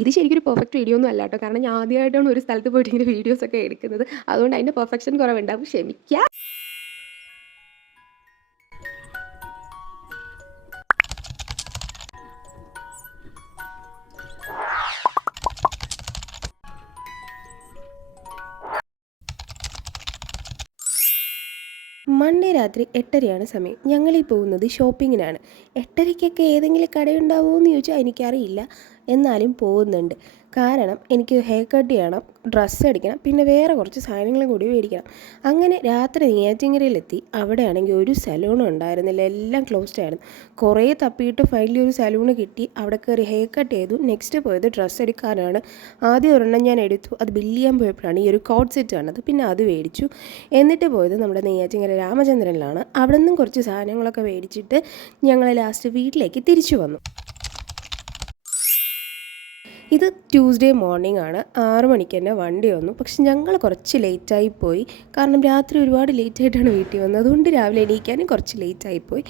ഇത് ശരിക്കും ഒരു പെർഫെക്റ്റ് വീഡിയോ ഒന്നും അല്ല കേട്ടോ കാരണം ഞാൻ ആദ്യമായിട്ടാണ് ഒരു സ്ഥലത്ത് പോയിട്ട് ഇങ്ങനെ വീഡിയോസ് ഒക്കെ എടുക്കുന്നത്. അതുകൊണ്ട് അതിന്റെ പെർഫെക്ഷൻ കുറവുണ്ടാവും ക്ഷമിക്കുക മൺഡേ രാത്രി എട്ടരയാണ് സമയം. ഞങ്ങളീ പോകുന്നത് ഷോപ്പിങ്ങിനാണ് എട്ടരയ്ക്കൊക്കെ ഏതെങ്കിലും കടയുണ്ടാവുമോ എന്ന് ചോദിച്ചാൽ എനിക്കറിയില്ല. എന്നാലും പോകുന്നുണ്ട്. കാരണം എനിക്ക് ഹെയർ കട്ട് ചെയ്യണം ഡ്രസ്സ് അടിക്കണം പിന്നെ വേറെ കുറച്ച് സാധനങ്ങളും കൂടി മേടിക്കണം. അങ്ങനെ രാത്രി നെയ്യാറ്റിങ്ങരയിലെത്തി അവിടെയാണെങ്കിൽ ഒരു സലൂണും ഉണ്ടായിരുന്നില്ല. എല്ലാം ക്ലോസ്ഡ് ആയിരുന്നു. കുറേ തപ്പിയിട്ട് ഫൈനലി ഒരു സലൂണ് കിട്ടി. അവിടെ കയറി ഹെയർ കട്ട് ചെയ്തു. നെക്സ്റ്റ് പോയത് ഡ്രസ്സ് എടുക്കാനാണ് ആദ്യം ഒരെണ്ണം ഞാൻ എടുത്തു. അത് ബില്ല് ചെയ്യാൻ പോയപ്പോഴാണ് ഈ ഒരു കോട്ട് സെറ്റ് കണ്ടത് പിന്നെ അത് മേടിച്ചു. എന്നിട്ട് പോയത് നമ്മുടെ നെയ്യാറ്റിങ്ങര രാമചന്ദ്രനിലാണ്. അവിടെ നിന്നും കുറച്ച് സാധനങ്ങളൊക്കെ മേടിച്ചിട്ട് ഞങ്ങൾ ലാസ്റ്റ് വീട്ടിലേക്ക് തിരിച്ചു വന്നു. ഇത് ട്യൂസ്ഡേ മോർണിംഗ് ആണ്. ആറ് മണിക്ക് തന്നെ വണ്ടി വന്നു. പക്ഷെ ഞങ്ങൾ കുറച്ച് ലേറ്റായി പോയി. കാരണം രാത്രി ഒരുപാട് ലേറ്റായിട്ടാണ് വീട്ടിൽ വന്നത്. അതുകൊണ്ട് രാവിലെ എണീക്കാനും കുറച്ച് ലേറ്റായി പോയി.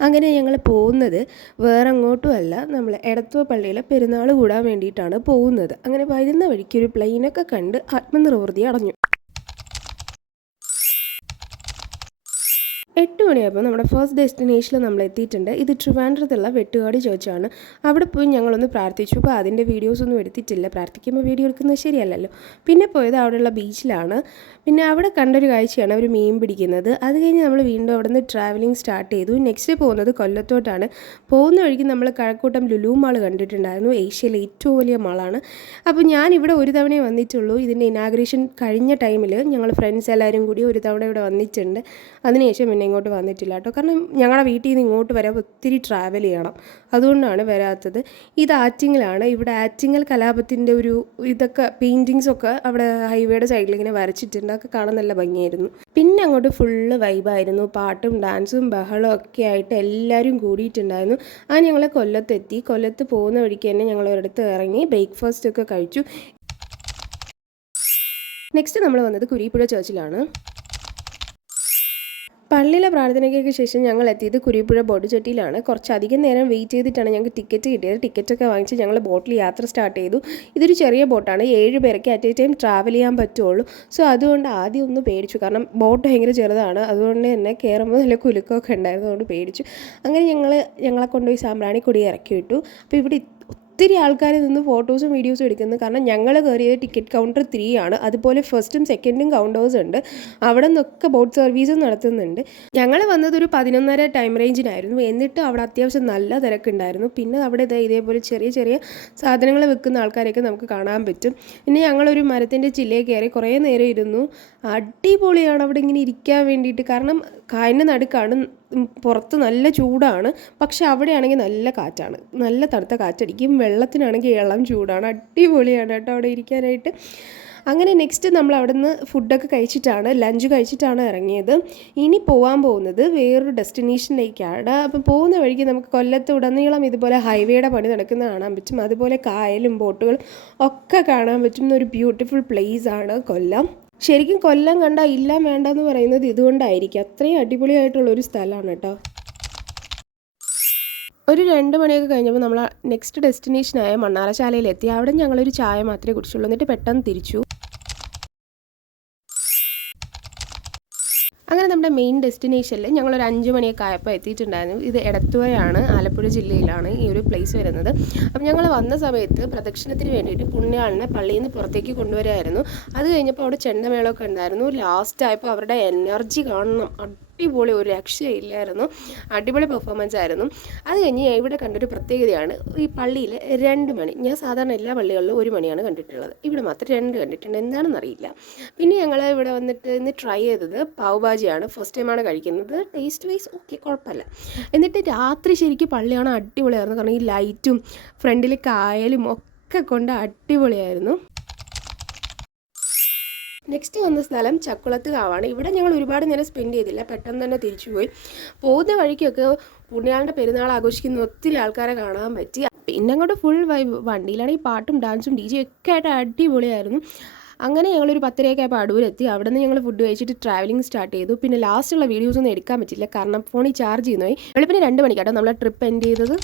അങ്ങനെ ഞങ്ങൾ പോകുന്നത് വേറെ അങ്ങോട്ടും അല്ല. നമ്മൾ എടത്തുവ പള്ളിയിലെ പെരുന്നാൾ കൂടാൻ വേണ്ടിയിട്ടാണ് പോകുന്നത്. അങ്ങനെ വരുന്ന വഴിക്ക് ഒരു പ്ലെയിനൊക്കെ കണ്ട് ആത്മനിർവൃതി അടഞ്ഞു. എട്ട് മണിയായപ്പോൾ നമ്മുടെ ഫസ്റ്റ് ഡെസ്റ്റിനേഷനിൽ നമ്മൾ എത്തിയിട്ടുണ്ട്. ഇത് ട്രിവാൻഡ്രത്തുള്ള വെട്ടുകാട് ചോദിച്ചാണ് അവിടെ പോയി ഞങ്ങളൊന്ന് പ്രാർത്ഥിച്ചു. അപ്പോൾ അതിന്റെ വീഡിയോസൊന്നും എടുത്തിട്ടില്ല. പ്രാർത്ഥിക്കുമ്പോൾ വീഡിയോ എടുക്കുന്നത് ശരിയല്ലല്ലോ. പിന്നെ പോയത് അവിടെയുള്ള ബീച്ചിലാണ് പിന്നെ അവിടെ കണ്ടൊരു കാഴ്ചയാണ് അവർ മീൻ പിടിക്കുന്നത്. അത് കഴിഞ്ഞ് നമ്മൾ വീണ്ടും അവിടെ നിന്ന് ട്രാവലിംഗ് സ്റ്റാർട്ട് ചെയ്തു. നെക്സ്റ്റ് പോകുന്നത് കൊല്ലത്തോട്ടാണ്. പോകുന്ന വഴിക്ക് നമ്മൾ കഴക്കൂട്ടം ലുലു മാൾ കണ്ടിട്ടുണ്ടായിരുന്നു. ഏഷ്യയിലെ ഏറ്റവും വലിയ മാളാണ് അപ്പോൾ ഞാൻ ഇവിടെ ഒരു തവണയേ വന്നിട്ടുള്ളൂ. ഇതിന്റെ ഇനാഗ്രേഷൻ കഴിഞ്ഞ ടൈമിൽ ഞങ്ങൾ ഫ്രണ്ട്സ് എല്ലാവരും കൂടി ഒരു തവണ ഇവിടെ വന്നിട്ടുണ്ട്. അതിനുശേഷം പിന്നെ ഇങ്ങോട്ട് വന്നിട്ടില്ല കേട്ടോ. കാരണം ഞങ്ങളുടെ വീട്ടിൽ നിന്ന് ഇങ്ങോട്ട് വരാൻ ഒത്തിരി ട്രാവൽ ചെയ്യണം. അതുകൊണ്ടാണ് വരാത്തത്. ഇത് ആറ്റിങ്ങലാണ് ഇവിടെ ആറ്റിങ്ങൽ കലാപത്തിന്റെ ഒരു ഇതൊക്കെ പെയിന്റിങ്സൊക്കെ അവിടെ ഹൈവേയുടെ സൈഡിൽ ഇങ്ങനെ വരച്ചിട്ടുണ്ട്. അതൊക്കെ കാണാൻ നല്ല ഭംഗിയായിരുന്നു. പിന്നെ അങ്ങോട്ട് ഫുള്ള് വൈബായിരുന്നു പാട്ടും ഡാൻസും ബഹളവും ഒക്കെ ആയിട്ട് എല്ലാവരും കൂടിയിട്ടുണ്ടായിരുന്നു. ആ ഞങ്ങൾ കൊല്ലത്തെത്തി. കൊല്ലത്ത് പോകുന്ന വഴിക്ക് തന്നെ ഞങ്ങൾ ഒരിടത്ത് ഇറങ്ങി ബ്രേക്ക്ഫാസ്റ്റ് ഒക്കെ കഴിച്ചു. നെക്സ്റ്റ് നമ്മൾ വന്നത് കുരിപ്പുഴ ചേർച്ചിലാണ് പള്ളിയിലെ പ്രാർത്ഥനയ്ക്ക് ശേഷം ഞങ്ങൾ എത്തിയത് കുരിപ്പുഴ ബോട്ട് ചെട്ടിയിലാണ് കുറച്ചധികം നേരം വെയിറ്റ് ചെയ്തിട്ടാണ് ഞങ്ങൾക്ക് ടിക്കറ്റ് കിട്ടിയത്. ടിക്കറ്റൊക്കെ വാങ്ങിച്ച് ഞങ്ങൾ ബോട്ടിൽ യാത്ര സ്റ്റാർട്ട് ചെയ്തു. ഇതൊരു ചെറിയ ബോട്ടാണ്. ഏഴ് പേർക്ക് അറ്റ് എ ടൈം ട്രാവൽ ചെയ്യാൻ പറ്റുള്ളൂ. സോ അതുകൊണ്ട് ആദ്യം ഒന്ന് പേടിച്ചു. കാരണം ബോട്ട് ഭയങ്കര ചെറുതാണ്. അതുകൊണ്ട് തന്നെ കയറുമ്പോൾ നല്ല കുലുക്കമൊക്കെ ഉണ്ടായിരുന്നു അതുകൊണ്ട് പേടിച്ചു. അങ്ങനെ ഞങ്ങൾ ഞങ്ങളെ കൊണ്ടുപോയി സാമ്പ്രാണിക്കൊടി ഇറക്കി വിട്ടു. അപ്പോൾ ഇവിടെ ഒത്തിരി ആൾക്കാരിൽ നിന്ന് ഫോട്ടോസും വീഡിയോസും എടുക്കുന്നത് കാരണം ഞങ്ങൾ കയറിയത് ടിക്കറ്റ് കൗണ്ടർ ത്രീ ആണ്. അതുപോലെ ഫസ്റ്റും സെക്കൻഡും കൗണ്ടേഴ്സ് ഉണ്ട്. അവിടെ നിന്നൊക്കെ ബോട്ട് സർവീസും നടത്തുന്നുണ്ട്. ഞങ്ങൾ വന്നത് ഒരു പതിനൊന്നര ടൈം റേഞ്ചിനായിരുന്നു എന്നിട്ട് അവിടെ അത്യാവശ്യം നല്ല തിരക്കുണ്ടായിരുന്നു. പിന്നെ അവിടെ ഇതേ ഇതേപോലെ ചെറിയ ചെറിയ സാധനങ്ങൾ വെക്കുന്ന ആൾക്കാരെയൊക്കെ നമുക്ക് കാണാൻ പറ്റും. പിന്നെ ഞങ്ങളൊരു മരത്തിന്റെ ചില്ലയിൽ കയറി കുറേ നേരം ഇരുന്നു. അടിപൊളിയാണ് അവിടെ ഇങ്ങനെ ഇരിക്കാൻ വേണ്ടിയിട്ട്. കാരണം കായലിന്റെ നടുക്കാണ് പുറത്ത് നല്ല ചൂടാണ്. പക്ഷെ അവിടെയാണെങ്കിൽ നല്ല കാറ്റാണ്. നല്ല തണുത്ത കാറ്റടിക്കും. വെള്ളത്തിനാണെങ്കിൽ ഇളം ചൂടാണ്. അടിപൊളിയാണ് കേട്ടോ അവിടെ ഇരിക്കാനായിട്ട്. അങ്ങനെ നെക്സ്റ്റ് നമ്മൾ അവിടെ നിന്ന് ഫുഡൊക്കെ കഴിച്ചിട്ടാണ് ലഞ്ച് കഴിച്ചിട്ടാണ് ഇറങ്ങിയത്. ഇനി പോകാൻ പോകുന്നത് വേറൊരു ഡെസ്റ്റിനേഷനിലേക്കാണ് അപ്പോൾ പോകുന്ന വഴിക്ക് നമുക്ക് കൊല്ലത്ത് ഉടനീളം ഇതുപോലെ ഹൈവേയുടെ പണി നടക്കുന്ന കാണാൻ പറ്റും. അതുപോലെ കായലും ബോട്ടുകളും ഒക്കെ കാണാൻ പറ്റുന്ന ഒരു ബ്യൂട്ടിഫുൾ പ്ലേസ് ആണ് കൊല്ലം. ശരിക്കും കൊല്ലം കണ്ട ഇല്ല വേണ്ടെന്ന് പറയുന്നത് ഇതുകൊണ്ടായിരിക്കും. അത്രയും അടിപൊളിയായിട്ടുള്ള ഒരു സ്ഥലമാണ് കേട്ടോ ഒരു രണ്ട് മണിയൊക്കെ കഴിഞ്ഞപ്പോൾ നമ്മൾ നെക്സ്റ്റ് ഡെസ്റ്റിനേഷനായ മണ്ണാറശാലയിലെത്തി. അവിടെ ഞങ്ങളൊരു ചായ മാത്രമേ കുടിച്ചുള്ളൂ. എന്നിട്ട് പെട്ടെന്ന് തിരിച്ചു. അങ്ങനെ നമ്മുടെ മെയിൻ ഡെസ്റ്റിനേഷനിൽ ഞങ്ങളൊരു അഞ്ച് മണിയൊക്കെ ആയപ്പോൾ എത്തിയിട്ടുണ്ടായിരുന്നു. ഇത് എടത്തുവയാണ് ആലപ്പുഴ ജില്ലയിലാണ് ഈ ഒരു പ്ലേസ് വരുന്നത്. അപ്പം ഞങ്ങൾ വന്ന സമയത്ത് പ്രദക്ഷിണത്തിന് വേണ്ടിയിട്ട് പുണ്യാളിനെ പള്ളിയിൽ നിന്ന് പുറത്തേക്ക് കൊണ്ടുവരായിരുന്നു. അത് കഴിഞ്ഞപ്പോൾ അവിടെ ചെണ്ടമേളമൊക്കെ ഉണ്ടായിരുന്നു. ലാസ്റ്റ് ആയപ്പോൾ അവരുടെ എനർജി കാണണം. അടിപൊളി ഒരു രക്ഷയില്ലായിരുന്നു. അടിപൊളി പെർഫോമൻസ് ആയിരുന്നു. അത് കഴിഞ്ഞ് ഇവിടെ കണ്ടൊരു പ്രത്യേകതയാണ് ഈ പള്ളിയിൽ രണ്ട് മണി ഞാൻ സാധാരണ എല്ലാ പള്ളികളിലും ഒരു മണിയാണ് കണ്ടിട്ടുള്ളത്. ഇവിടെ മാത്രം രണ്ട് കണ്ടിട്ടുണ്ട് എന്താണെന്ന് അറിയില്ല പിന്നെ ഞങ്ങൾ ഇവിടെ വന്നിട്ട് ഇന്ന് ട്രൈ ചെയ്തത് പാവ് ഭാജിയാണ് ഫസ്റ്റ് ടൈമാണ് കഴിക്കുന്നത്. ടേസ്റ്റ് വൈസ് ഓക്കെ കുഴപ്പമില്ല. എന്നിട്ട് രാത്രി ശരിക്കും പള്ളിയാണ് അടിപൊളിയായിരുന്നു. കാരണം ഈ ലൈറ്റും ഫ്രണ്ടിൽ കായലും ഒക്കെ കൊണ്ട് അടിപൊളിയായിരുന്നു. നെക്സ്റ്റ് വന്ന സ്ഥലം ചക്കുളത്ത് കാവാണ്. ഇവിടെ ഞങ്ങൾ ഒരുപാട് നേരം സ്പെൻഡ് ചെയ്തില്ല. പെട്ടെന്ന് തന്നെ തിരിച്ചുപോയി പോകുന്ന വഴിക്കൊക്കെ പുണ്യാളുടെ പെരുന്നാൾ ആഘോഷിക്കുന്ന ഒത്തിരി ആൾക്കാരെ കാണാൻ പറ്റി. പിന്നെ അങ്ങോട്ട് ഫുൾ വൈബ് വണ്ടിയിലാണെങ്കിൽ പാട്ടും ഡാൻസും ഡി ജെ ഒക്കെ ആയിട്ട് അടിപൊളിയായിരുന്നു. അങ്ങനെ ഞങ്ങളൊരു പത്തരയൊക്കെ ആയപ്പോൾ അടൂരെത്തി. അവിടെ നിന്ന് ഞങ്ങൾ ഫുഡ് കഴിച്ചിട്ട് ട്രാവലിംഗ് സ്റ്റാർട്ട് ചെയ്തു. പിന്നെ ലാസ്റ്റുള്ള വീഡിയോസ് ഒന്നും എടുക്കാൻ പറ്റില്ല. കാരണം ഫോണിൽ ചാർജ് ചെയ്യുന്നതായി. വെളുപ്പിന് രണ്ട് മണിക്കാട്ടോ നമ്മളെ ട്രിപ്പ് എൻഡ് ചെയ്തത്.